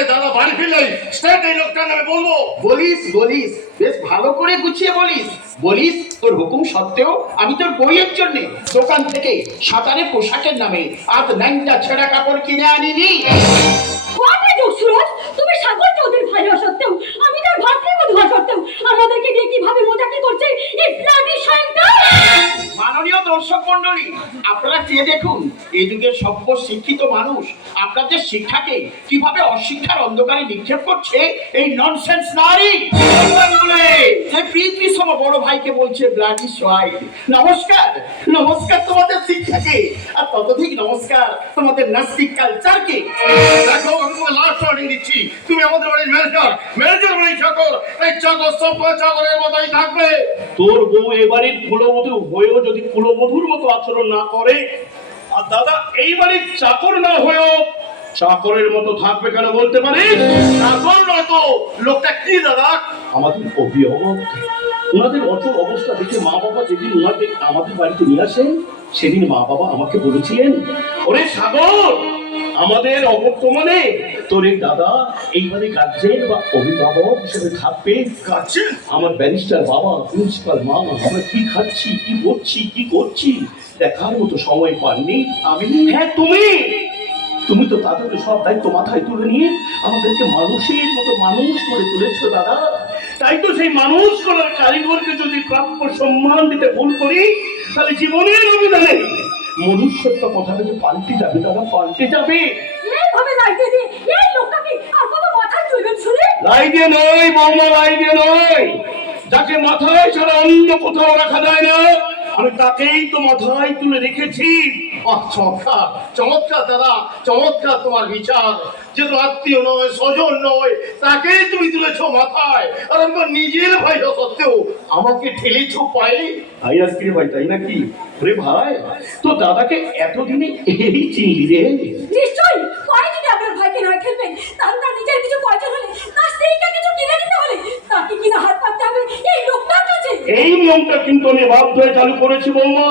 তাই দাদা বাড়ি ফিরলেই স্টেট এই লোকটার নামে বলবো। বলিস বলিস, বেশ ভালো করে গুছিয়ে বলিস। বলিস তোর হুকুম সত্ত্বেও আমি তোর বইয়ের জন্য দোকান থেকে সাঁতারে পোশাকের নামে আজ 9টা ছেঁড়া কাপড় কিনে আনিনি। তুমি সাগর চৌধুরীর ভাই হওয়া সত্ত্বেও, আমি তার ভাতৃবধূ হওয়া সত্ত্বেও আমাদেরকে দিয়ে কিভাবে মজাকি করছে এই ব্লাডি শয়তান! মাননীয় দর্শক মন্ডলী, আপনারা চেয়ে দেখুন এই যুগের সভ্য শিক্ষিত মানুষ আপনাদের শিক্ষাকে কিভাবে অশিক্ষার অন্ধকারে নিক্ষেপ করছে এই ননসেন্স নারী। যে পৃথিবী সম বড় ভাইকে বলছে ব্লাডি সোয়াই। নমস্কার, নমস্কার তোমাদের শিক্ষাকে, আর ততোধিক নমস্কার তোমাদের নাস্তিক কালচারকে। দেখো আমি তোমাকে লাস্ট ওয়ার্নিং দিচ্ছি, তুমি আমাদের বাড়ির ম্যানেজার, ম্যানেজার বাড়ির চাকর, এই চাকর সব চাকরের মতোই থাকবে। তোর বউ এবারের কুলবধূ হয়েও যদি কুলবধূর মতো আচরণ না করে, আর দাদা এই বাড়ির চাকর না হয়েও চাকরের মতো থাকবে কেন বলতে পারিস? চাকর নয় তো, লোকটা কি দাদা? আমাদের অভিভাবক, ওনাদের অচল অবস্থা দেখে মা বাবা যেদিন ওনাকে আমাদের বাড়িতে নিয়ে আসেন, সেদিন মা বাবা আমাকে বলেছিলেন, ওরে সাগর, আমাদের অবর্তমানে তোর এই দাদা এইবারে গার্জেন বা অভিভাবক হিসেবে থাকবে। গার্জেন? আমার ব্যারিস্টার বাবা, প্রিন্সিপাল মা, আমরা কি খাচ্ছি, কি করছি, কি করছি দেখার মতো সময় পাননি। আমি, হ্যাঁ তুমি তো তাদেরকে সব দায়িত্ব মাথায় তুলে নিয়ে আমাদেরকে মানুষের মতো মানুষ করে তুলেছো দাদা। তাই তো সেই মানুষ করার কারিগরকে যদি প্রাপ্য সম্মান দিতে ভুল করি, তাহলে জীবনের অভিধানে মনুষ্যত্ব কথাটা যে পাল্টে যাবে দাদা, পাল্টে যাবে। এইভাবে লাইটে দিয়ে এই লোকটাকে আর কত মাথায় তুলবেন শুনে? লাইটে নয় বৌমা, লাইটে নয়, যাকে মাথায় ছাড়া অন্য কোথাও রাখা যায় না, আমি তাকেই তো মাথায় তুলে রেখেছি। চমৎকার চমৎকার দাদা, চমৎকার তোমার বিচার। যে তো আত্মীয় নয়, স্বজন নয়, তাকেই তুমি তুলেছো মাথায়, আর আমার নিজের ভাই হওয়া সত্ত্বেও আমাকে ঠেলেছো পায়ে। ভাই আজকে ভাই, তাই নাকি? ওরে ভাই, তো দাদাকে এতদিনে এই চিনলি রে? নিশ্চয়ই পরে যদি আপনার ভাইকে নয় খেলবেন, তাহলে তার নিজের কিছু প্রয়োজন হলে, তার স্ত্রীকে কিছু কিনে দিতে হলে তাকে কিনা হাত পাততে হবে এই লোকটার কাছে। এই নিয়মটা কিন্তু আমি বাধ্য হয়ে চালু করেছি বৌমা,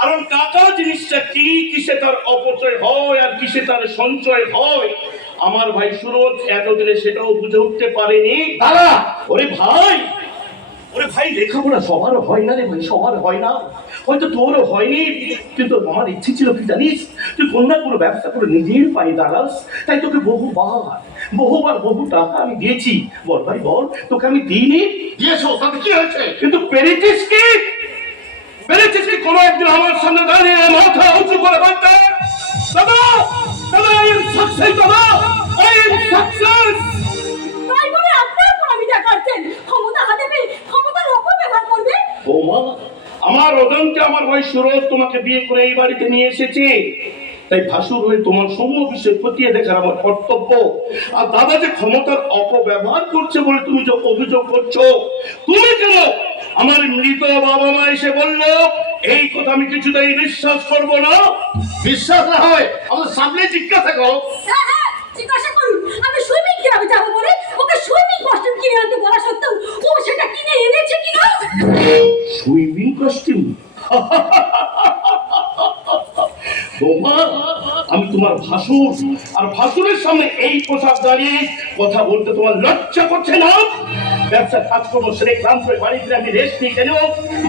কারণ টাকা জিনিসটা কি, কিসে তার অপচয় হয় আর কিসে তার সঞ্চয় হয়, আমার ভাই সুরজ এতদিনে সেটাও বুঝে উঠতে পারেনি। দাদা, ওরে ভাই লেখাপড়া সবার হয় না রে ভাই, সবার হয় না, হয়তো তোরও হয়নি, কিন্তু আমার ইচ্ছে ছিল কি জানিস, তুই কন্যা কোনো ব্যবসা করে নিজের পায়ে দাঁড়াস। তাই তোকে বহুবার বহু টাকা আমি দিয়েছি। বল ভাই বল, তোকে আমি দিইনি? দিয়েছো, তাতে কি হয়েছে? কিন্তু পেরেছিস কি কোনো একদিন আমার সামনে দাঁড়িয়ে মাথা উঁচু করে বলতে, দাদা দাদা আই এম সাকসেস, দাদা আই এম সাকসেস। তাই বলে আপনার উপর আমি দেখাচ্ছেন ক্ষমতা হাতে পেয়ে ক্ষমতার অপব্যবহার করবে? বৌমা, আমার অজান্তে আমার ভাই সুরজ তোমাকে বিয়ে করে এই বাড়িতে নিয়ে এসেছে, তাই ভাসুর হয়ে তোমার সৌম্য বিষয় খতিয়ে দেখার আমার কর্তব্য। আর দাদা যে ক্ষমতার অপব্যবহার করছে বলে তুমি যে অভিযোগ করছো, তুমি কেন আমার মৃত বাবা মা এসে বললো, এই কথা আমি কিছুতেই বিশ্বাস করব না। বিশ্বাস না হয় আমাদের সামনে জিজ্ঞাসা করো। হ্যাঁ হ্যাঁ, জিজ্ঞাসা করুন আমি সুইমিং ক্লাবে যাবো বলে ওকে সুইমিং কস্টিউম কিনে আনতে বলা সত্ত্বেও ও সেটা কিনে এনেছে কিনা? Swimming costume? বৌমা, আমি তোমার ভাসুর, আর ভাসুরের সামনে এই পোশাক দাঁড়িয়ে কথা বলতে তোমার লজ্জা করছে না? ব্যবসা কাজকর্ম সেরে ক্লান্ত বাড়িতে আমি রেস্ট নিই কেন?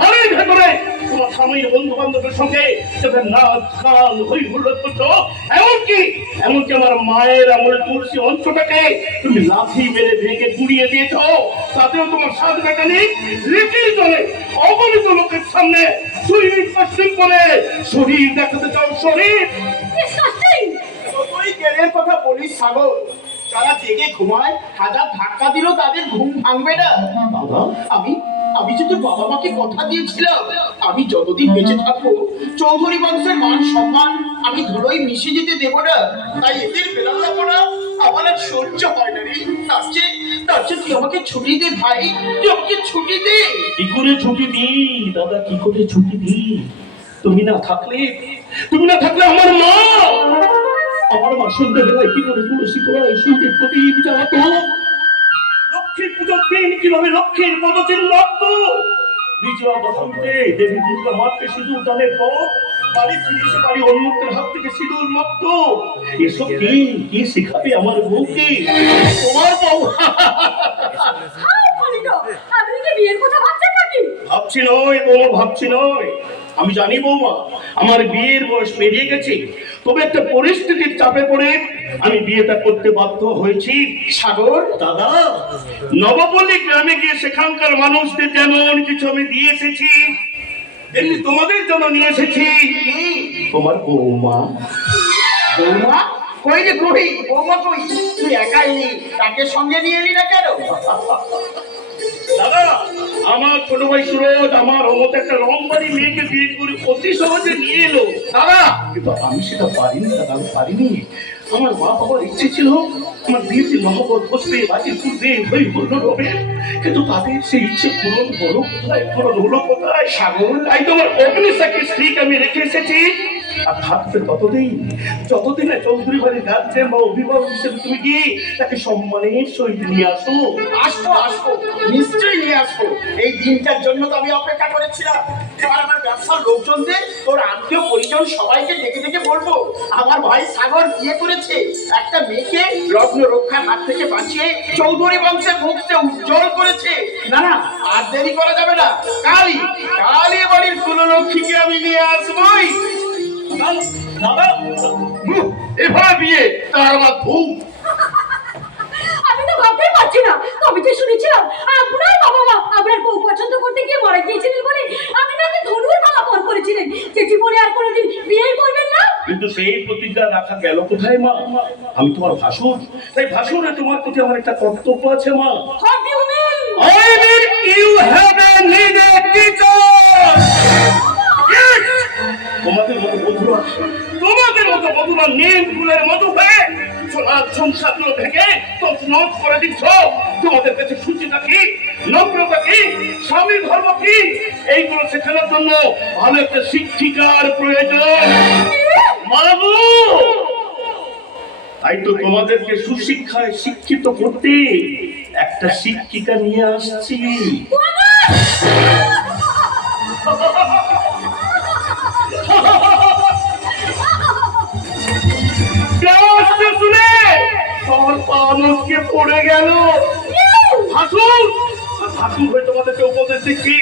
বাড়ির ভেতরে তোমার স্বামীর বন্ধু বান্ধবের সঙ্গে যাদের নাচ গান হই হুল্লোড় করছো, এমনকি আমার মায়ের আমলে তুলসী অঞ্চটাকে তুমি লাথি মেরে ভেঙে গুড়িয়ে দিয়েছো, তাতেও তোমার সাথ কাটানি। লিখিত চলে অগণিত লোকের সামনে সুইমিং কস্টিউম পরে শরীর দেখাতে চাও, শরীর। তুই জ্ঞানের কথা বলিস সাগর, যারা জেগে ঘুমায় হাজার ধাক্কা দিলেও তাদের ঘুম ভাঙবে না। বাবা, আমি যদি বাবা মাকে কথা দিয়েছিলাম আমি যতদিন বেঁচে থাকবো চৌধুরী বংশের মান সম্মান আমি ধুলোয় মিশে যেতে দেব না। তাই এদের বেলাল্লা করা আমার আর সহ্য হয় না রে। তার চেয়ে তুই আমাকে ছুটি দে ভাই, তুই আমাকে ছুটি দে। কি করে ছুটি দিই দাদা, কি করে ছুটি দিই? তুমি না থাকলে আমার মা সন্ধ্যাবেলায় কি করে তুলসী গোড়ায় সূর্যের প্রদীপ জ্বালাতো, লক্ষ্মী পুজোর দিন কিভাবে লক্ষ্মীর পদচিহ্ন রাখতো, বিজয়া দশমীতে দেবী দুর্গা মাকে সিঁদুর দানের পর বাড়ি ফিরে এসে বাড়ি অন্যদের হাত থেকে সিঁদুর মুক্ত। এসব কি শিখাবে আমার বউকে? তোমার বউ? হাই কলিটো, আপনি কি বিয়ের কথা ভাবছেন নাকি? ভাবছি নয় বৌমা, ভাবছি নয়। আমি জানি বৌমা আমার বিয়ের বয়স পেরিয়ে গেছে, তবে একটা পরিস্থিতির চাপে পড়ে আমি বিয়েটা করতে বাধ্য হয়েছি। সাগর দাদা, নবপল্লী গ্রামে গিয়ে সেখানকার মানুষদের যেমন কিছু আমি দিয়ে এসেছি, তেমনি তোমাদের জন্য নিয়ে এসেছি তোমার বৌমা। বৌমা কই রে, কই বৌমা কই? তুই একা এলি, তাকে সঙ্গে নিয়ে এলি না কেন? দাদা, আমার ছোট ভাই সুরজ আমার মতো একটা রংবাড়ি মেয়েকে বিয়ে করে অতি সহজে নিয়ে এলো দাদা, কিন্তু আমি সেটা পারিনি দাদা, আমি পারিনি। আমার মা বাবার ইচ্ছে ছিল আমার বিয়েতে মহব্বত বসবে, বাজি ফুটবে, হই হুল্লোড় হবে, কিন্তু তাদের সেই ইচ্ছে পূরণ হলো কোথায়? পূরণ হলো কোথায়? সাগর তাই তোমার অগ্নিসাকে স্ত্রীকে আমি রেখে এসেছি। আর থাকবে যতদিন চৌধুরী বাড়ির গার্জেন বা অভিভাবক হিসেবে তুমি কি তাকে সম্মানের সহিত নিয়ে আসো। আসবো আসবো, নিশ্চয়ই নিয়ে আসবো। এই দিনটার জন্য তো আমি অপেক্ষা করেছিলাম। এবার আমার ব্যবসার লোকজনদের, তোর আত্মীয় পরিজন সবাইকে ডেকে ডেকে বলবো আমার ভাই সাগর বিয়ে করেছে একটা মেয়েকে, রত্ন রক্ষার হাত থেকে বাঁচিয়ে চৌধুরী বংশের মুখকে উজ্জ্বল করেছে। না না, আর দেরি করা যাবে না, কালই বাড়ির কুললক্ষ্মীকে আমি নিয়ে আসবোই। দাদা, এভাবে বিয়ে তার আমার ধুম। আমি তো ভাবতেই পারছি না। তবে যে শুনেছিলাম আপনার বাবা মা আপনার বউ পছন্দ করতে গিয়ে মারা গিয়েছিলেন বলে আপনি নাকি ধনুর মালা পণ করেছিলেন যে জীবনে আর কোনোদিন বিয়ে করবেন না। কিন্তু সেই প্রতিজ্ঞা রাখা গেল কোথায় মা? আমি তোমার ভাসুর, তাই ভাসুরে তোমার প্রতি আমার একটা কর্তব্য আছে মা। What do you mean? I mean you have a needed teacher. Yes! তোমাদের মতো বধুরা নীল ফুলের মধু হয়ে সোনার সংসারগুলো থেকে তছনছ করে দিচ্ছ। তোমাদের কাছে সূচিটা কি, নম্রতা কি, স্বামীর ধর্ম কি, এইগুলো শেখানোর জন্য ভালো একটা শিক্ষিকার প্রয়োজন। মাগো, তাই তো তোমাদেরকে সুশিক্ষায় শিক্ষিত করতে একটা শিক্ষিকা নিয়ে আসছি। শুনে সবার পানকে পড়ে গেল। ভাসুর হয়ে তোমাদেরকে উপদেশ দিচ্ছি,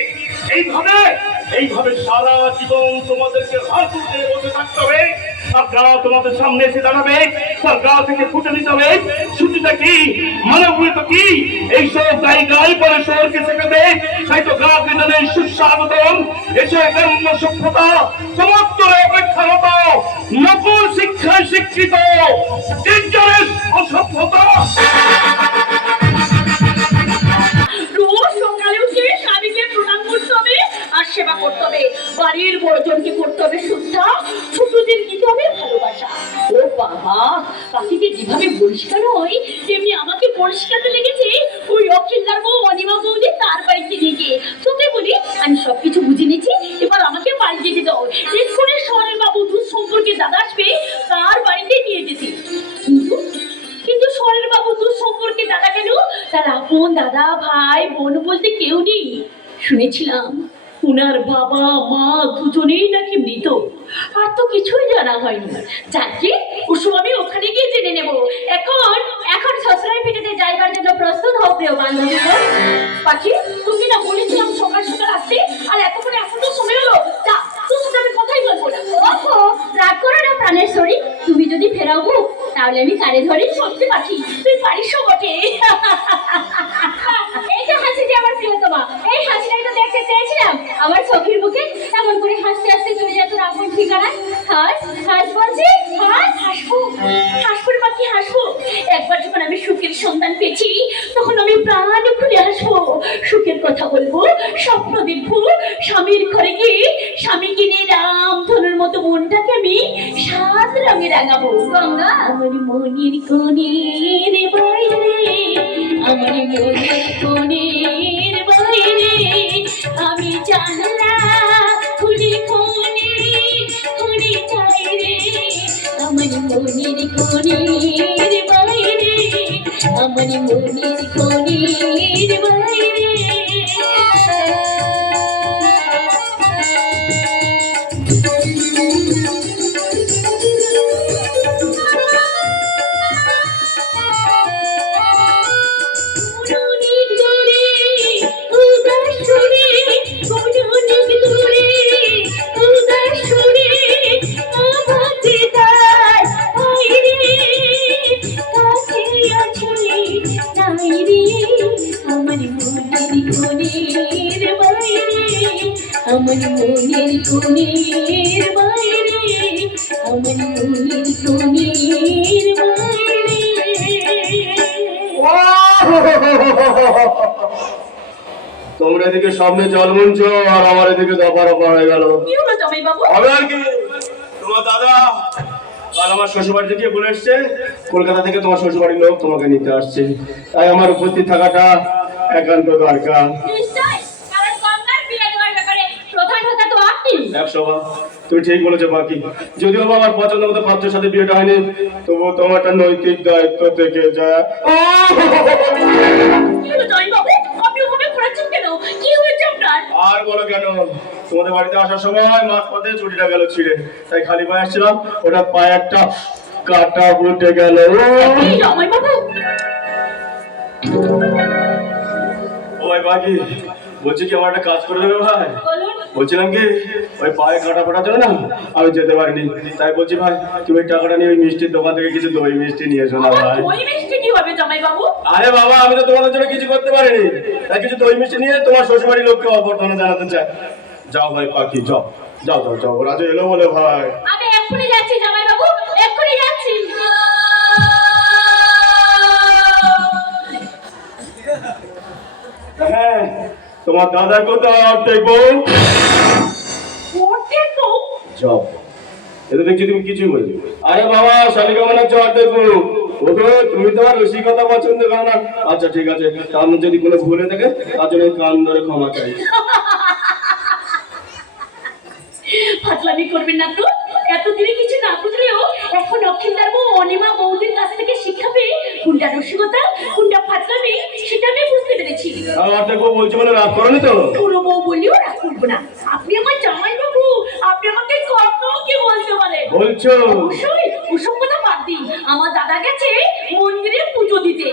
এইভাবে সারা জীবন তোমাদেরকে হাসু দিয়ে বসে থাকতে হবে। আর গা তোমাদের সামনে এসে দাঁড়াবে, তার গা থেকে ফুটে নিতে হবে সূচিটা কি, মানবীয়তা কি, এইসব গাই পরে শহরকে শেখাবে। তাই তো গা বিধানে সুস্বাগতম এসে গ্রাম্য সভ্যতা সমস্ত অপেক্ষারত নকল শিক্ষায় শিক্ষিত ডেঞ্জারাস অসভ্যতা। রোজ সকালে উঠে স্বামীকে প্রণাম করতে হবে আর সেবা করতে হবে, বাড়ির বড়জনকে করতে হবে শ্রদ্ধা, ছোটদের দিতে হবে ভালোবাসা। ও বাবা, কাকিকে যেভাবে পরিষ্কার হয় তেমনি আমাকে পরিষ্কারতে লেগেছে ওই অখিলদার বউ অনিমা বৌদি তার বাড়িতে নিয়ে গিয়ে। তোকে বলি আমি সবকিছু বুঝে নিয়েছি, এবার আমাকে বাড়ি যেতে দাও। এক্ষুনি সোরের বাবু দূর সম্পর্কে দাদা আসবে তার বাড়িতে নিয়ে যেতে। কিন্তু সোরের বাবু দূর সম্পর্কে দাদা কেন? তার আপন দাদা ভাই বোন বলতে কেউ নেই। শুনেছিলাম উনার বাবা মা দুজনেই নাকি মৃত, আর তো কিছুই জানা হয়নি। যাকে কুসুম আমি ওখানে গিয়ে জেনে নেব। এখন শ্বশুরের পিঠেতে যাইবার জন্য প্রস্তুত হও প্রিয় বান্ধবী। পাখি, তুমি না বলেছিলাম সকাল সকাল আসতে, আর এত করে এখন তো সময় হলো। যা, তোর সাথে আমি কথাই বলবো না। ওহো, রাগ করো না প্রাণের শরীর, তুমি যদি ফেরাও গো তাহলে আমি কানে ধরে সত্যি পাখি তুই পারিস বটে। এই যে হাসিটি আমার প্রিয়তমা, এই হাসিটাই তো দেখতে চেয়েছিলাম আমার চোখের মুখে। এমন করে হাসতে হাসতে চলে যেত আপন ঠিকানায়। হাস বলছি, হাসবো পাখি হাসবো। একবার যখন আমি সুখের সন্তান পেয়েছি তখন আমি প্রাণ খুলে হাসবো, সুখের কথা বলবো, স্বপ্ন দেখবো, স্বামীর ঘরে গিয়ে স্বামীকে নিয়ে রাম ধনুর মতো মনটাকে আমি 7 রঙে রাঙাবো। গঙ্গা আমার মনির কোণের বাইরে, আমার মনির কোণের বাইরে আমি জানলা খুলে খুলে চাই রে, আমার মনির কোণের বাইরে, আমার মনির কোণের বাইরে। আমার মনের কোণের বাইরে, আমার মনের কোণের বাইরে। তোমরা এদিকে সামনে জল মঞ্চ আর আমার এদিকে দফা রফা হয়ে গেল। কি হলো জামাই বাবু? হবে আর কি, তোমার দাদা আর আমার শ্বশুরবাড়ি থেকে বলে এসছে কলকাতা থেকে তোমার শ্বশুরবাড়ির লোক তোমাকে নিতে আসছে, তাই আমার উপস্থিত থাকাটা একান্ত দরকার। নিশ্চয়, কারণ কন্যার বিয়ে দেওয়ার ব্যাপারে প্রধান হতা তো আপনি। একশো বার তুমি ঠিক বলেছো বাকি, যদিও বা আমার পছন্দ মতো পাত্রের সাথে বিয়েটা হয়নি, তবুও তোমার একটা নৈতিক দায়িত্ব থেকে যায়। কি হলো জামাই বাবু? আপনি ওভাবে ঘোরাচ্ছেন কেন? কি হয়েছে আপনার? আর বলো কেন, তোমাদের বাড়িতে আসার সময় মাঝ পথে চুটিটা গেল ছিঁড়ে, তাই খালি পায়ে আসছিলাম, ওটা পায়ে একটা কাটা ফুটে গেল। এই জামাই বাবু, ও ভাই বাকি, বলছি কি আমার একটা কাজ করে দেবে ভাই? বলুন। বলছিলাম কি ওই পায়ে কাটা ফোটার জন্য না আমি যেতে পারিনি, তাই বলছি ভাই তুমি ওই টাকাটা নিয়ে ওই মিষ্টির দোকান থেকে কিছু দই মিষ্টি নিয়ে এসো না ভাই। ওই মিষ্টি কি হবে জামাই বাবু? আরে বাবা আমি তো তোমাদের জন্য কিছু করতে পারিনি, তাই কিছু দই মিষ্টি নিয়ে তোমার শ্বশুরবাড়ির লোককে অভ্যর্থনা জানাতে চাই। যাও ভাই পাখি যাও যাও যাও যাও, ওরা যে এলো বলে ভাই। আমি এক্ষুনি যাচ্ছি জামাই বাবু, এক্ষুনি যাচ্ছি। হ্যাঁ তোমার দাদার কথা দেখবো, অর্ধেক বউ? যাও এটা দেখছি তুমি কিছুই বলছো। আরে বাবা শালিকা মনে হচ্ছে দেখবো, ওগো তুমি তো আর রসিকতা পছন্দ করো না। আচ্ছা ঠিক আছে, তার মধ্যে যদি কোনো ভুলে থাকে তার জন্য কান ধরে ক্ষমা চাই। ফাজলামি করবেন না তো। এতদিনে কিছু না বুঝলেও এখন অক্ষিন্দার বউ অনিমা বৌদির কাছ থেকে শিক্ষা পেয়ে কোনটা রসিকতা কোনটা ফাজলামি সেটা আমি বুঝতে পেরেছি। আর দেখবো বলছি মানে রাগ করো তো? পুরো বউ বলিও রাগ করবো না। আপনি আমার জামাই বাবু, আপনি আমাকে কত কি বলতে পারেন। বলছো অবশ্যই, ওসব কথা বাদ দিন। আমার দাদা গেছে মন্দিরে পুজো দিতে।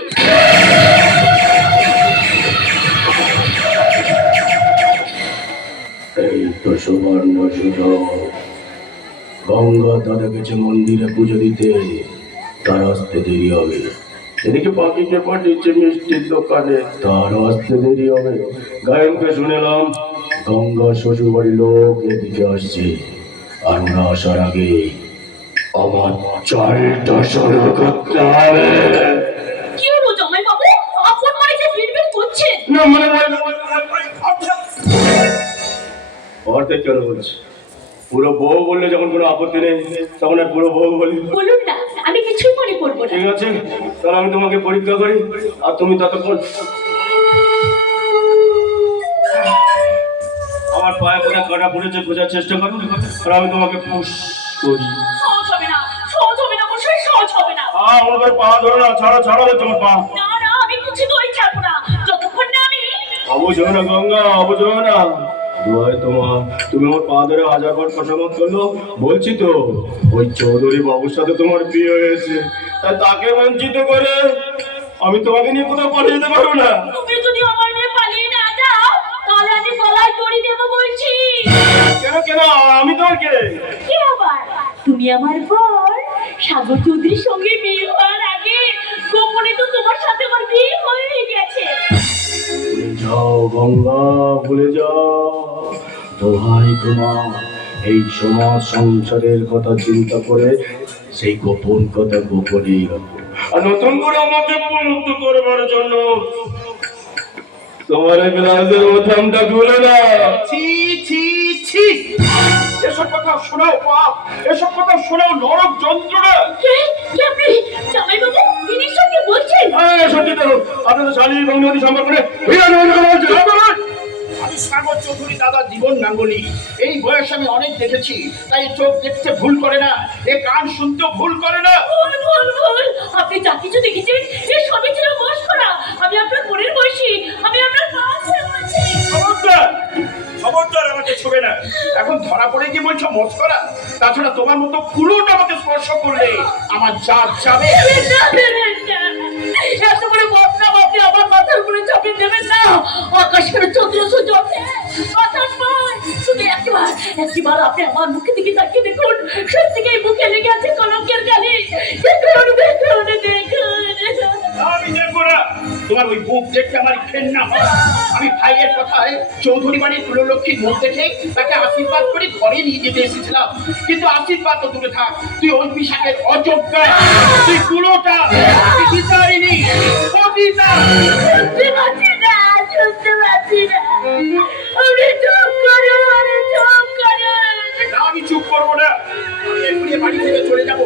এই তো সুবর্ণ সুযোগ, গঙ্গা দাদা গেছে মন্দিরে পুজো দিতে, তার আসতে দেরি হবে। এদিকে পাখিকে পাঠিয়েছে মিষ্টির দোকানে, তার আসতে দেরি হবে। গায়নকে শুনেলাম গঙ্গা শ্বশুর বাড়ির লোক এদিকে আসছে, আর ওরা আসার আগে আমার চালটা শুরু করতে হবে। কি হলো জামাই বাবু? আপন বাড়িতে বিড়বিড় করছেন? না মানে অর্ধেক কেন বলছি, পুরো বউ বললে যখন কোনো আপত্তি নেই তখন আর পুরো বউ বলি। বলুন না, আমি কিছুই মনে করবো না। ঠিক আছে তাহলে আমি তোমাকে পরীক্ষা করি, আর তুমি ততক্ষণ আমার পায়ে কোনো কাটা পড়েছে খোঁজার চেষ্টা করো, আর আমি তোমাকে পুশ করি। সহজ হবে না, সহজ হবে না মশাই, সহজ হবে না। আমার পা ধরো না, ছাড়ো ছাড়ো তোমার পা। না না, আমি কিছু দই ছাড়বো না যতক্ষণ না আমি। অবুঝো না গঙ্গা, অবুঝো না। দোহাই তোমার, তুমি আমার পা ধরে হাজারবার খসামত করলো। বলছি তো ওই চৌধুরী বাবুর সাথে তোমার বিয়ে হয়েছে, তাই তাকে বঞ্চিত করে আমি তোমাকে নিয়ে কোথাও পালিয়ে যেতে পারবো না। তুমি যদি আমার নিয়ে পালিয়ে না যাও তাহলে আমি গলায় দড়ি দেবো বলছি। কেন কেন আমি তোমার কে? কি আবার? তুমি আমার বর সাগর চৌধুরীর সঙ্গে বিয়ে হওয়ার আগে গোপনে তো তোমার সাথে আমার বিয়ে হয়ে গেছে। ভুলে যাও গঙ্গা, ভুলে যাও। দোহাই তোমার, এই সমাজ সংসারের কথা চিন্তা করে সেই গোপন কথা গোপনেই রাখো। আর নতুন করে আমাকে মুক্ত করবার জন্য তোমার গ্লাসের বোতামটা খুলে না। ছি ছি ছি, এসব কথা শোনাও পাপ, এসব কথা শোনাও নরক যন্ত্রণা। কে আপনি জামাই বাবু ইনির সঙ্গে বলছেন? সত্যি তো আপনাদের শালী এবং নদী সম্পর্ক করে আমি সাগর চৌধুরী দাদা জীবন গাঙ্গুলি। এই বয়স আমি অনেক দেখেছি, তাই চোখ দেখতে ভুল করে না, এ কান শুনতেও ভুল করে না। ভুল ভুল ভুল, আপনি যা কিছু দেখেছেন এ সবই ছিল মস্করা। আমি আপনার বোনের বয়সী, আমি আপনার কাছে আছি। খবরদার, খবরদার আমাকে ছুবে না। এখন ধরা পড়ে কি বলছো মস্করা? তাছাড়া তোমার মতো পুরোটা আমাকে স্পর্শ করলে আমার জাত যাবে। এত বড় বদনাম আপনি আমার মাথার উপরে চাপিয়ে দেবেন না। আকাশের চন্দ্র সূর্য বাতাস পায়, শুধু একবার আপনি আমার মুখে দিকে তাকিয়ে দেখুন, সত্যিই মুখে লেগে আছে কলঙ্কের কালি। দেখুন দেখুন দেখুন। আমি দেখবো না, তোমার ওই বুক দেখতে আমার ঘেন্না হয়। আমি আমি ভাইয়ের কথায় চৌধুরী বাড়ির কুললক্ষ্মীর মুখ দেখে তাকে আশীর্বাদ করে ঘরে নিয়ে যেতে এসেছিলাম, কিন্তু আশীর্বাদ তো দূরে থাক, তুই ওই পিসাকের অযোগ্য, তুই কুলোটা, তুই বিচারিনি, পতিতা। শুনতে পাচ্ছি না, শুনতে পাচ্ছি না। আপনি চুপ করুন, চুপ করুন। না, আমি চুপ করবো না, আমি এক্ষুনি বাড়ি থেকে চলে যাবো,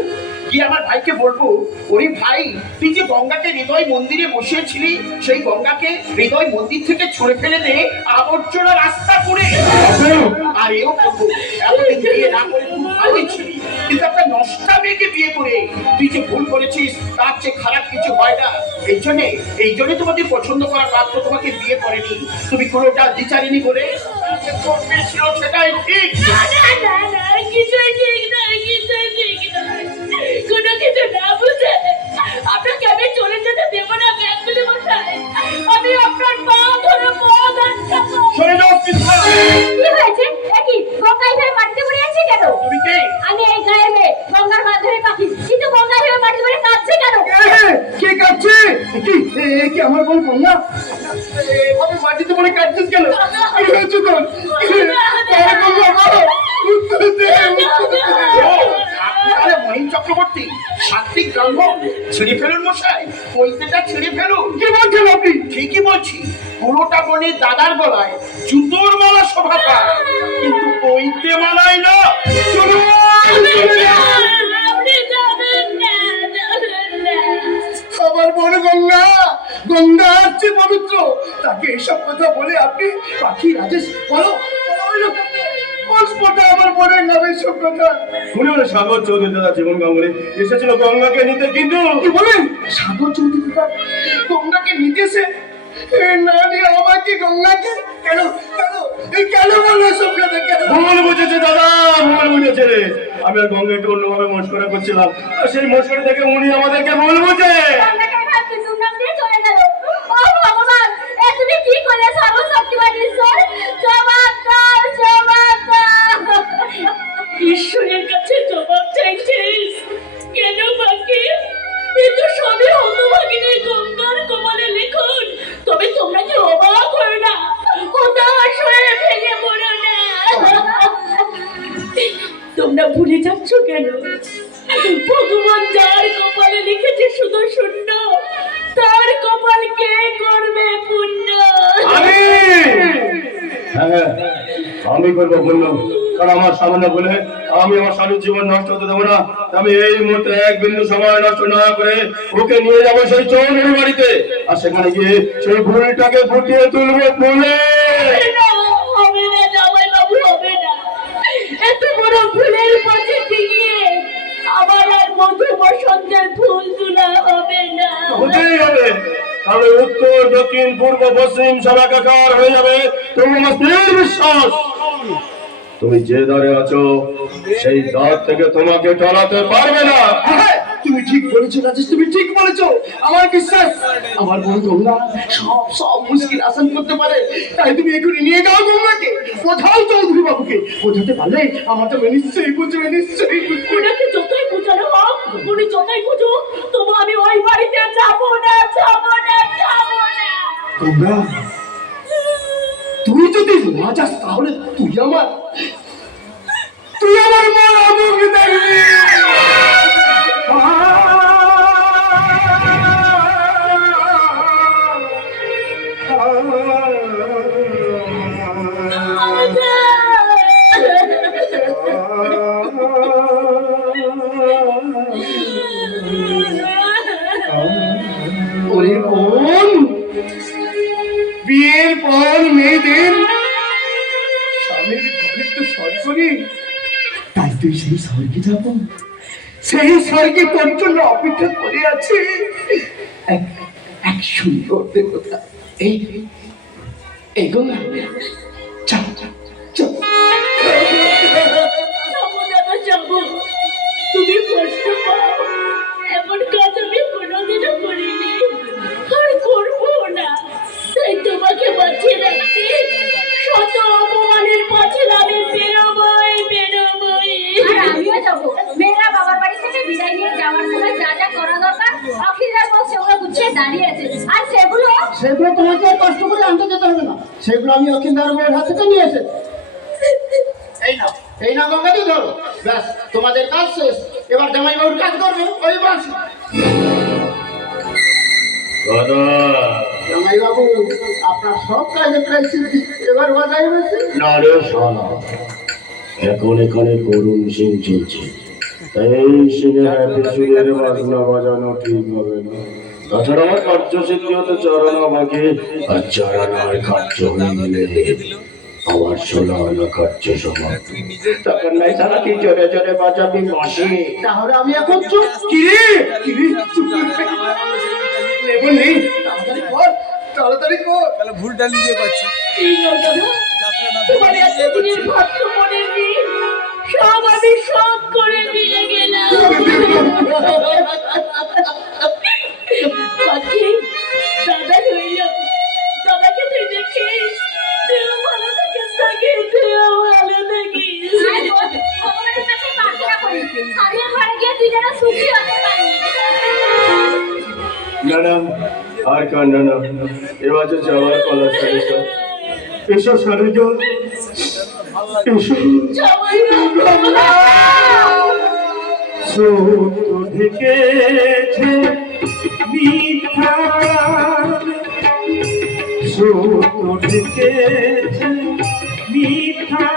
গিয়ে আমার ভাইকে বলবো, ওরে ভাই, তুই যে গঙ্গাকে হৃদয় মন্দিরে বসিয়েছিলি, সেই গঙ্গাকে হৃদয় মন্দির থেকে ছুঁড়ে ফেলে দে আবর্জনা রাস্তা করে। আর এও করবো, এতদিন বিয়ে না করে তুই ভালোই ছিলি, কিন্তু একটা নষ্টা মেয়েকে বিয়ে করে তুই যে ভুল করেছিস, তার চেয়ে খারাপ কিছু হয় না। এই জন্যে তোমাদের পছন্দ করা পাত্র তোমাকে বিয়ে করেনি, তুমি কোনোটা বিচারিনি বলে যে করবে ছিল সেটাই ঠিক। না, না, না, না, কিছুই ঠিক নয়, কিছুই ঠিক নয়। কোনো কিছু না বুঝে আপনাকে আমি চলে যেতে দেবো না গাঙ্গুলি মশাই। আমি আপনার পা ধরে পথ আটকাবো। সরে যাও পিতা। কি হয়েছে? একই গঙ্গা এভাবে মাটিতে পড়ে আছে কেন? তুমি কে? আমি এই গায়ের মেয়ে, গঙ্গার মাধ্যমে পাখি, কিন্তু গঙ্গা এভাবে মাটিতে পড়ে কাঁদছে কেন? কে কাটছে? কি আমার বোন কন্যা এভাবে মাটিতে পড়ে কাটছিস কেন? কি হয়েছে তোর? ও, আপনি তাহলে মহিম চক্রবর্তী, সাত্বিক ব্রাহ্মণ। ছিঁড়ে ফেলুন মশাই, পৈতেটা ছিঁড়ে ফেলুন। কি বলছেন আপনি? ঠিকই বলছি, পুরোটা বনে দাদার গলায় জুতোর মালা শোভা পায়, কিন্তু পৈতে মালায় না। চলুন, চলে যাও। আপনি যাবেন না, যাবেন না। আমার বোন গঙ্গা, গঙ্গা হচ্ছে পবিত্র, তাকে এসব কথা বলে আপনি পাখি রাজেশ বলো আমার বোনের নামে সব কথা। উনি বলে সাগর চৌধুরী দাদা জীবন গাঙ্গুলি এসেছিল গঙ্গাকে নিতে, কিন্তু কি বলেন? সাগর চৌধুরী গঙ্গাকে নিতেছে? না নিয়ে আমাকে গঙ্গাকে কেন কেন কেন বললো সব কথা? কেন? ভুল বুঝেছে দাদা, ভুল বুঝেছে। আমি আর গঙ্গাকে অন্যভাবে মস্করা করছিলাম, আর সেই মস্করা থেকে উনি আমাদেরকে ভুল বুঝে। গঙ্গাকে এভাবে পিছন নাম দিয়ে চলে গেল। ও ভগবান, এ তুমি কি করলে? সর্বশক্তিমান ঈশ্বর, জবাব দাও, জবাব দাও। ঈশ্বরের কাছে জবাব চাইছিস কেন বাকি? এ তো সবই হতভাগিনী গঙ্গার কপালে লিখন। তবে তোমরা কি অবাক হয়ে না? হতাশ হয়ে ভেঙে পড়ো না। তোমরা ভুলে যাচ্ছ কেন? ভগবান যার কপালে লিখেছে শুধু শূন্য, তার কপাল কে করবে পূর্ণ? আমি করবো পূর্ণ, কারণ আমার সামনে বলে আমি আমার স্বামীর জীবন নষ্ট হতে দেবো না। আমি এই মুহূর্তে এক বিন্দু সময় নষ্ট না করে ওকে নিয়ে যাবো সেই চৌধুরী বাড়িতে, আর সেখানে গিয়ে সেই ভুলটাকে ফুটিয়ে তুলবো বলে। হবে না জামাই বাবু, হবে না। এত বড় ভুলের পথে ডিঙিয়ে আমার আর মধু বসন্তের ফুল তোলা হবে না। হতেই হবে, তাহলে উত্তর দক্ষিণ পূর্ব পশ্চিম সব একাকার হয়ে যাবে। তুমি আমার স্ত্রীর বিশ্বাস, তুমি যে দ্বারে আছো সেই দ্বার থেকে তোমাকে টলাতে পারবে না। হ্যাঁ, তুমি ঠিক বলেছো রাজেশ, তুমি ঠিক বলেছো। আমার বিশ্বাস আমার বোন গঙ্গা সব মুশকিল আসান করতে পারে। তাই তুমি এখনই নিয়ে যাও গঙ্গাকে, বোঝাও চৌধুরী বাবুকে। বোঝাতে পারলে আমার তো নিশ্চয়ই বুঝবে, নিশ্চয়ই বুঝবে। ওনাকে যতই বোঝানো হোক, উনি যতই বুঝুক, তবু আমি ওই বাড়িতে যাবো না, যাবো না, যাবো না। গঙ্গা, তুই যদি না যাস তাহলে তুই আমার মরা মুখ দেখবি। ওরে বোন, বিয়ের পর মেয়েদের স্বামীর ঘরে তো স্বর্গ নেই, তাই তুই সেই স্বর্গে যাব। সেই স্বর্গে তোর জন্য অপেক্ষা করে আছে এক সুন্দর দেবতা। এই গঙ্গা, চল চল চল। যাবো দাদা, যাবো। তুমি কষ্ট পাও, এমন কাজ আমি কোনোদিনও করিনি, আর করবো না। তাই তোমাকে বাঁচিয়ে রাখতে শত অপমানের পথে আমি বেরোবই, বেরোবই। আর আমিও যাবো। মেয়েরা বাবার বাড়ি থেকে বিদায় নিয়ে যাওয়ার সময় যা যা করা দরকার অখিলদার বউ সেগুলো গুছিয়ে দাঁড়িয়ে আছে, আর সেগুলো সেগুলো তোমাকে আর কষ্ট করে আনতে যেতে হবে না, সেগুলো আমি অখিলদার বউয়ের হাত থেকে নিয়ে এসেছি। এই না গঙ্গাটি ধরো, ব্যাস তোমাদের কাজ শেষ। এবার জামাই বাবুর কাজ করবে ওই বাঁশি। জামাই বাবু আপনার সব কাজে প্রায় শিখি, এবার বাজাই বসে। না রে শালা, এখন এখানে করুণ সিং চলছে, তাই এই সিংহের সুরের বাজনা বাজানো ঠিক হবে না। তাছাড়া আমার কার্য সিদ্ধি হতে চারানা বাকি, আর চারানার কার্য হয়ে গেলে আমার সোলানা কার্য সমাপ্ত। তখন নাই তারা কি জোরে জোরে বাজাবি বাঁশি। তাহলে আমি এখন চুপ। কিরে কিরে চুপ করে থাকি। লেবু নেই, তাড়াতাড়ি কর, তাড়াতাড়ি কর। তাহলে ভুলটা নিজে করছে এই দাদা, যাত্রাটা তোমার এতদিনের ভাগ্য মনে নেই, সব আমি সব করে দিয়ে গেলাম। পাখি, দাদা রইল, দাদাকে তুই দেখিস, তুইও ভালো থাকিস, তাকে তুইও ভালো থাকিস। স্বামীর ঘরে গিয়ে তুই যেন সুখী হতে পারিস। না না, আর কান্না না, এবার যে যাওয়ার পালা সারিকা। এসো সারিকা, এসো। জামাই বাবু, সত্য ঢেকেছে মিথ্যা, সত্য ঢেকেছে মিথ্যা,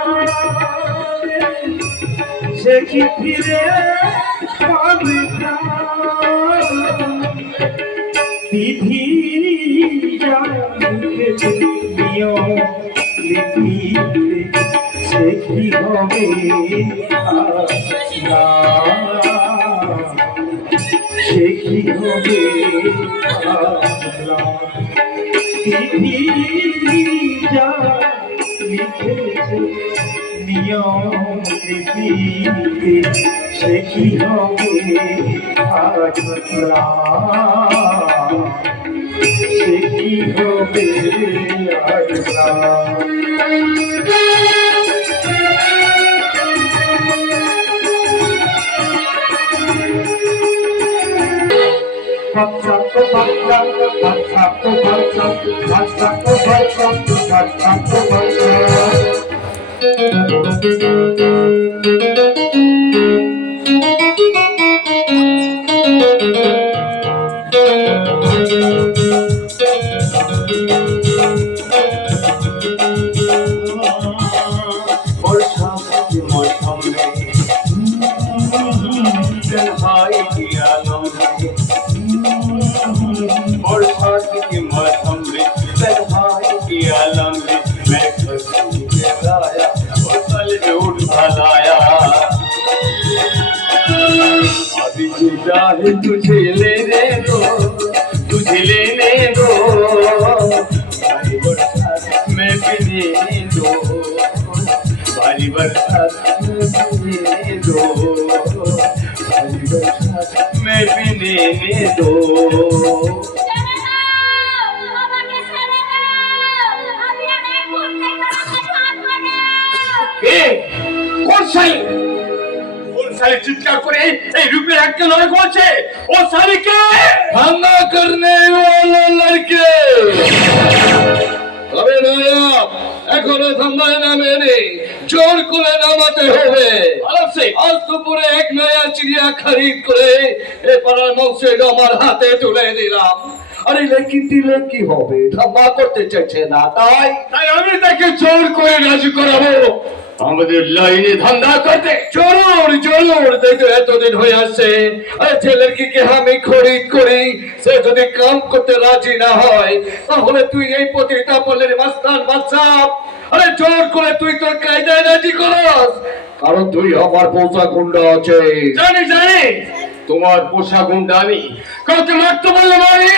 সে কি ফিরে পাবে না? বিধি যা লিখেছে নিয়ম লিখিতে, সে কি হবে না, সে কি হবে না? বিধি যা লিখেছে নিয়ম লিখিতে, সে কি হবে না, সে কি হবে না? तुझे लेने दो, तुझे लेने दो, भारी बरसात में पीने दो, भारी बरसात में पीने दो, भारी बरसात में पीने दो। চিৎকার করে এই রূপে একটা লড়াই করছে, ও শালিকে হামলা করনে ওয়ালা লড়কে। তবে নায়ক এখনো থামায় না, মেনে জোর করে নামাতে হবে। আজ দুপুরে এক নয়া চিড়িয়া খরিদ করে এ পাড়ার মৌসুম আমার হাতে তুলে দিলাম। আরে লেকিন দিলে কি হবে, ধামা করতে চাইছে না, তাই আমি তাকে জোর করে রাজি করাবো আমাদের লাইনে ধান্দা করতে। জরুর জরুর, দেখো এতদিন হয়ে আসছে যে লড়কিকে আমি খরিদ করি, সে যদি কাম করতে রাজি না হয়, তাহলে তুই এই পতিতা পল্লীর মাস্তান বাদশা, আরে জোর করে তুই তোর কায়দায় রাজি করস, কারণ তুই আমার পোষা গুন্ডা আছে। জানি জানি তোমার পোষা গুন্ডা আমি। কাউকে মারতে বললে মারি,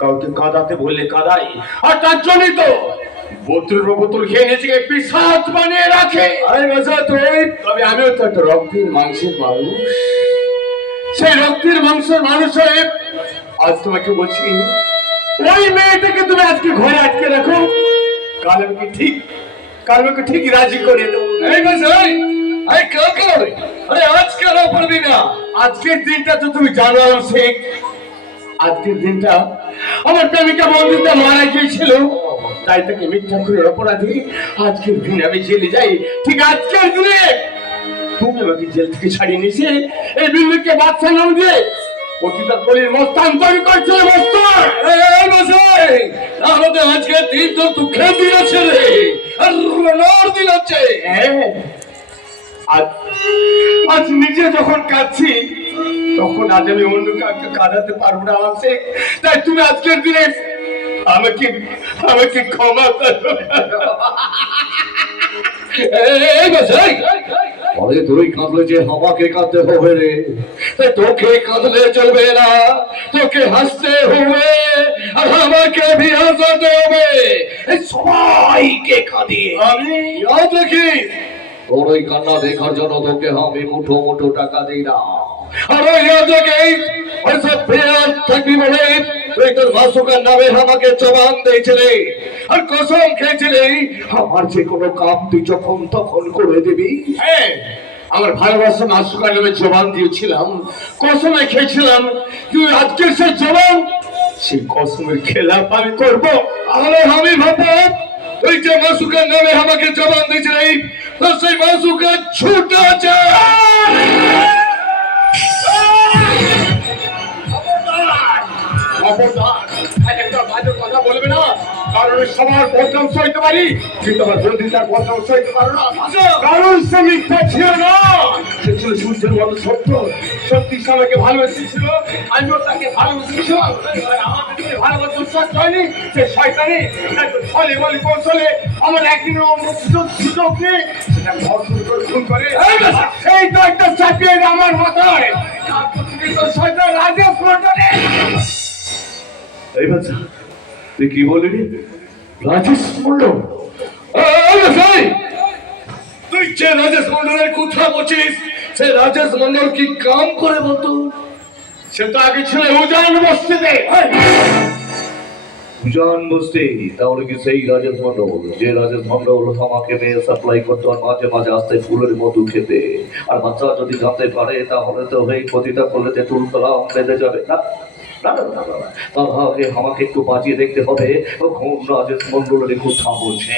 কাউকে কাঁদাতে বললে কাঁদাই, আর তার জন্যই তো বোতল বোতল খেয়ে নিজেকে পিসাচ বানিয়ে রাখে। আরে বাজা তুই, তবে আমিও তো একটা রক্তের মাংসের মানুষ। সেই রক্তের মাংসের মানুষ হয়ে আজ তোমাকে বলছি, ওই মেয়েটাকে তুমি আজকে ঘরে আটকে রাখো, কাল আমাকে ঠিক রাজি করে দেবো। এই বাজাই, আরে কাকা, আরে আজ কেন পারবি না? আজকের দিনটা তো তুমি জানো শেখ, আজকের দিনটা আমার প্রেমিকা বন্ধুটা মারা গিয়েছিল, তাই তাকে মিথ্যা করে অপরাধী আজকের দিনে আমি জেলে যাই। ঠিক আজকের দিনে তুমি আমাকে জেল থেকে ছাড়িয়ে নিয়েছে, এই বিল্লুকে বাচ্চা নাম দিয়ে পতিতা পলির মস্তান তৈরি করছে। মস্তান এই বসে আমাদের আজকে দিন তো দুঃখে দিয়েছে রে, আর রোনার দিন হচ্ছে। হ্যাঁ, আজ নিজে যখন কাঁদছি তখন আজ আমি অন্য কাউকে কাঁদাতে পারবো না আছে, তাই তুমি আজকের দিনে আমাকে আমাকে ক্ষমা করো। এই বসে পরে তুই কাঁদলে যে আমাকে কাঁদতে হবে রে, তাই তোকে কাঁদলে চলবে না, তোকে হাসতে হবে আর আমাকে भी হাসাতে হবে। এই সবাইকে কাঁদিয়ে আমি ইয়াদ রাখিস, তোর ওই কান্না দেখার জন্য তোকে আমি মুঠো মুঠো টাকা দিই না। আর ওই ইয়াদ রাখিস, ওই সব ফেয়ার থাকবি বলে তুই তোর মাসুকার নামে আমাকে জবান দিয়েছিলি আর কসম খেয়েছিলি আমার যে কোনো কাম তুই যখন তখন করে দিবি। হ্যাঁ, আমার ভালোবাসা মাসুকার নামে জবান দিয়েছিলাম, কসমে খেয়েছিলাম, তুই আজকে সেই জবান সেই কসমের খেলাপ আমি করবো। তাহলে আমি ভাবো তুই যে মাসুকার নামে আমাকে জবান দিয়েছিলি তো সেই মাসুকা ছুটে আছে। কথা বলবে না, কারণ সবার বদনাম সইতে পারি কিন্তু আমার বন্ধুটার বদনাম সইতে পারো না, কারণ সে মিথ্যা ছিল না, সে ছিল সূর্যের মতো সত্য। সত্যি সবাইকে ভালোবেসেছিল, আমিও তাকে ভালোবেসেছিলাম, আর আমার যদি ভালোবাসা বিশ্বাস হয়নি সে শয়তানি ফলে বলে কৌশলে আমার একদিন সুযোগ নেই সেটা ধর্ষণ করে খুন করে, সেই তো একটা চাপিয়ে আমার মাথায় শয়তান রাজেশ মন্ডলে। এই বাচ্চা তুই কি বললি রাজেশ মন্ডল? তুই যে রাজেশ মন্ডলের কথা বলছিস সে রাজেশ মন্ডল কি কাম করে বলতো? সে তো আগে ছিল উজান বস্তিতে। উজান বস্তি? তাহলে কি সেই রাজেশ মন্ডল যে রাজেশ মন্ডল আমাকে মেয়ে সাপ্লাই করতো আর মাঝে মাঝে আসতে ফুলের মধু খেতে? আর বাচ্চা যদি জানতে পারে তাহলে তো এই পতিতা করলে তুল কলাম বেঁধে যাবে না। তাহলে আমাকে একটু বাজিয়ে দেখতে হবে কোন রাজেশ মন্ডলের কথা বলছে।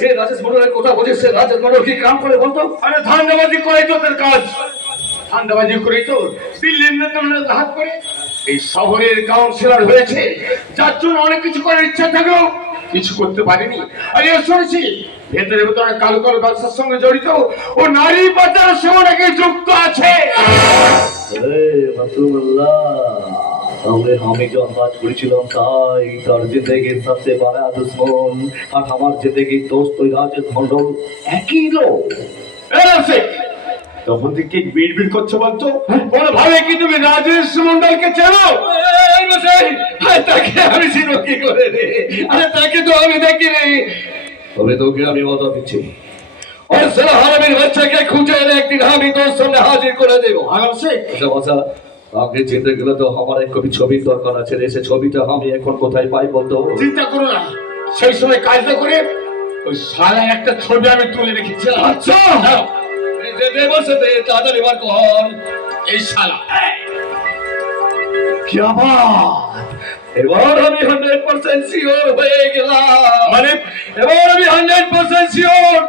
যে রাজেশ মন্ডলের কথা বলছে সে রাজেশ মন্ডল কি কাম করে বলতো? আরে ধান্দাবাজি করে তোদের কাজ, ধান্দাবাজি করে তো দিল্লির নেতাদের হাত করে এই শহরের কাউন্সিলর হয়েছে, যার জন্য অনেক কিছু করার ইচ্ছা থাকলেও কিছু করতে পারিনি। আর এ শুনেছি ভেতরে ভেতরে কালো কালো ব্যবসার সঙ্গে জড়িত ও নারী পাচারের সঙ্গে নাকি যুক্ত আছে। তাহলে আমি যে আন্দাজ করেছিলাম তাই তার জিন্দগির সবচেয়ে বড় দুশ্মন আর আমার জিন্দগির দোস্ত ওই রাজেশ মন্ডল একই লোক। তখন থেকে বিড়বিড় করছো বলতো, বলো ভাবে কি তুমি রাজেশ মন্ডলকে চেনো? তাকে আমি চিনো কি করে রে? আরে তাকে তো আমি দেখিনি। তবে তোকে আমি কথা দিচ্ছি और साला হারামির বাচ্চাকে খুঁজে এনে একদিন আমি তোর সামনে হাজির করে দেবো। আচ্ছা আগে যেতে গেলে তো আমার এক কপি ছবির দরকার আছে রে, সে ছবিটা আমি এখন কোথায় পাই বলতো? চিন্তা করো না, সেই সময় কাজটা করে ওই শালার একটা ছবি আমি তুলে রেখেছিলাম। আচ্ছা দে বসে দে তাড়াতাড়ি বার কর। এই শালা কি বাত, এবার আমি 100% শিওর হয়ে গেলাম। মানে এবার আমি 100% শিওর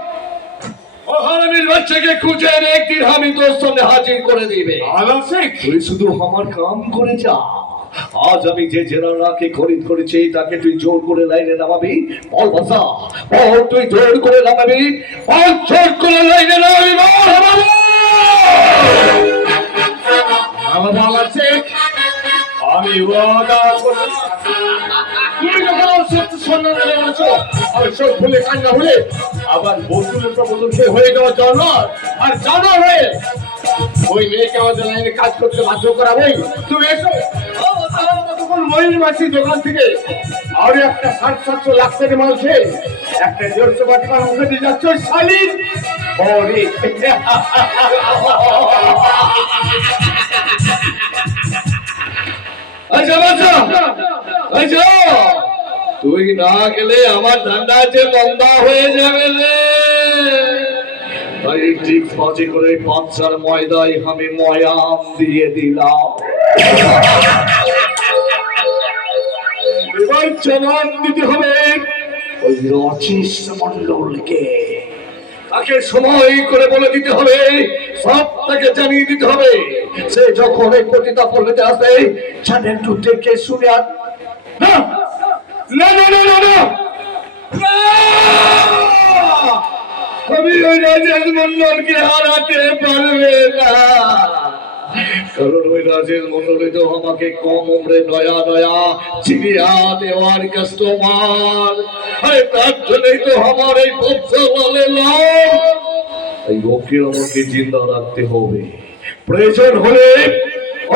ও হারামির বাচ্চাকে খুঁজে এনে একদিন আমি তোর সামনে হাজির করে দিবে। আলম শেখ তুই শুধু আমার কাম করে যা। আজ আমি যে জেনারেলকে খরিদ করেছি তাকে তুই জোর করে লাইনে নামাবি। বল বাসা বল, তুই জোর করে নামাবি, বল জোর করে লাইনে নামাবি, বল আলম শেখ আমি ওয়াদা করি তুমি যখন আমার সত্য সম্মান বলেছো আমি সব ভুলে কান্না হলে আবার বন্ধুদের প্রবন্ধন হয়ে যাওয়া জানোয়ার আর জানোয়ার হয়ে ওই মেয়েকে আমাদের লাইনে কাজ করতে বাধ্য করাবোই। তুমি এসো তখন মহিল মাসি দোকান থেকে আরো একটা 700 লাখ টাকা মাল খেয়ে একটা 150 বাটি মাল মুখে দিয়ে যাচ্ছ শালির বরে। আচ্ছা বাচ্চা আচ্ছা তুই না গেলে আমার ঠান্ডা যে বন্ধা হয়ে যাবে রে। তাই ঠিক বাজে করে বাচ্চার ময়দায় আমি ময়াম দিয়ে দিলাম। এবার জানান দিতে হবে ওই রচিস মন্ডলকে, তাকে সময় করে বলে দিতে হবে, সব তাকে জানিয়ে দিতে হবে। সে যখন এই পতিতা পল্লীতে আসে যেন একটু দেখে শুনে আর না না না না না না, আমি ওই রাজেশ মন্ডলকে হারাতে পারবে না, কারণ ওই রাজেশ মন্ডলী তো আমাকে কম উমরে নয়া নয়া চিড়িয়া দেওয়ার কাস্টমার। আরে তার জন্যই তো আমার এই ব্যবসা বলে এই ওকে আমাকে জিন্দা রাখতে হবে। প্রয়োজন হলে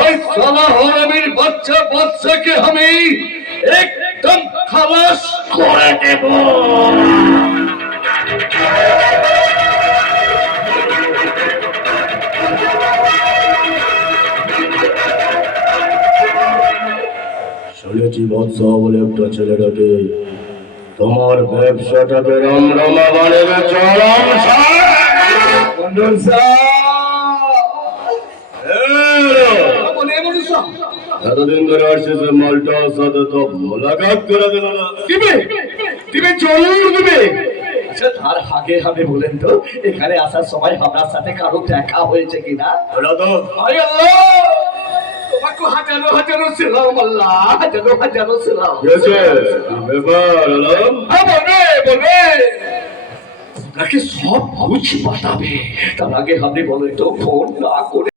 ওই সালা হরামির বাচ্চাকে আমি একদম খালাস করে দেব। শুনেছি বৎস বলে একটা ছেলেটাকে তোমার ব্যবসাটাকে রমরমা বানাবে চরম মন্ডল এতদিন ধরে আসছে যে মালটার সাথে তো মোলাকাত করে দিল না। দিবে দিবে জরুর দিবে। আচ্ছা তার আগে আমি বলেন তো এখানে আসার সময় আপনার সাথে কারো দেখা হয়েছে কিনা? ওরা তো আয় আল্লাহ, তোমাকে হাজারো হাজারো সালাম আল্লাহ, হাজারো হাজারো সালাম। গেছে ব্যাপার আলম। হ্যাঁ বলবে বলবে, আপনাকে সব কুছ বাতাবে। তার আগে আপনি বলেন তো ফোন না করে